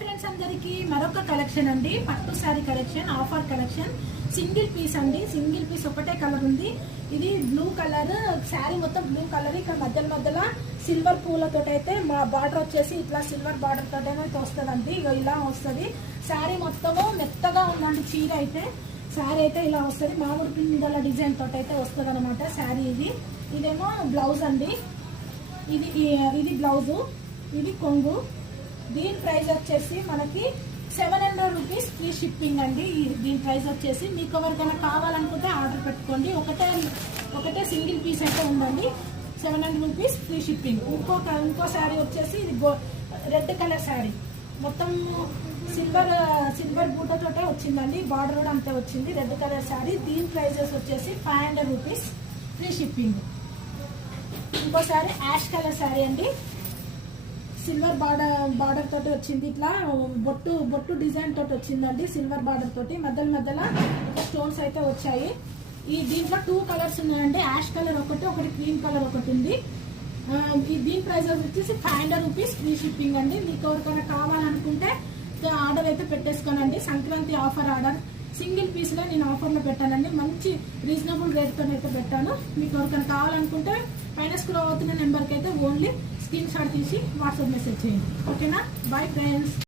Friends అందరికి మరొక collection అండి. పట్టు sari collection, offer collection, single piece అండి. సింగిల్ పీస్ ఒకటే కలర్ ఉంది. ఇది బ్లూ కలర్ శారీ, మొత్తం బ్లూ కలర్. ఇక్కడ మధ్యలో సిల్వర్ పూలతో అయితే మా బార్డర్ వచ్చేసి ఇట్లా సిల్వర్ బార్డర్ తోట అయితే వస్తుందండి. ఇలా వస్తుంది శారీ మొత్తము. మెత్తగా ఉందండి చీర అయితే. శారీ అయితే ఇలా వస్తుంది. మామూలు పిందల డిజైన్ తోట అయితే వస్తుంది అనమాట శారీ. ఇదేమో బ్లౌజ్ అండి. ఇది బ్లౌజు, ఇది కొంగు. దీని ప్రైస్ వచ్చేసి మనకి 700 రూపీస్ ఫ్రీ షిప్పింగ్ అండి. దీని ప్రైస్ వచ్చేసి మీకు ఎవరికైనా కావాలనుకుంటే ఆర్డర్ పెట్టుకోండి. ఒకటే సింగిల్ పీస్ అయితే ఉందండి. 700 రూపీస్ ఫ్రీ షిప్పింగ్. ఇంకో శారీ వచ్చేసి ఇది రెడ్ కలర్ శారీ, మొత్తం సిల్వర్ బూటతోటే వచ్చిందండి. బార్డర్ కూడా అంతే వచ్చింది. Red colour sari. దీని ప్రైజెస్ వచ్చేసి 500 రూపీస్ ఫ్రీ షిప్పింగ్. ఇంకోసారి యాష్ కలర్ శారీ అండి. సిల్వర్ బార్డర్ తోటి వచ్చింది. ఇట్లా బొట్టు డిజైన్ తోటి వచ్చిందండి. సిల్వర్ బార్డర్ తోటి మధ్యలో స్టోన్స్ అయితే వచ్చాయి. దీంట్లో 2 కలర్స్ ఉన్నాయండి. యాష్ కలర్ ఒకటి క్రీమ్ కలర్ ఒకటి ఉంది. దీని ప్రైస్ వచ్చేసి 500 రూపీస్ ఫ్రీ షిప్పింగ్ అండి. మీకు ఎవరికైనా కావాలనుకుంటే ఆర్డర్ అయితే పెట్టేసుకోనండి. Sankranti offer order single piece లో నేను ఆఫర్లో పెట్టానండి. మంచి రీజనబుల్ రేట్ తో అయితే పెట్టాను. మీకు ఎవరికైనా కావాలనుకుంటే పైన స్క్రోల్ అవుతున్న నెంబర్కి అయితే ఓన్లీ స్క్రీన్ షాట్ తీసి వాట్సాప్ మెసేజ్ చేయండి. ఓకేనా? Bye friends.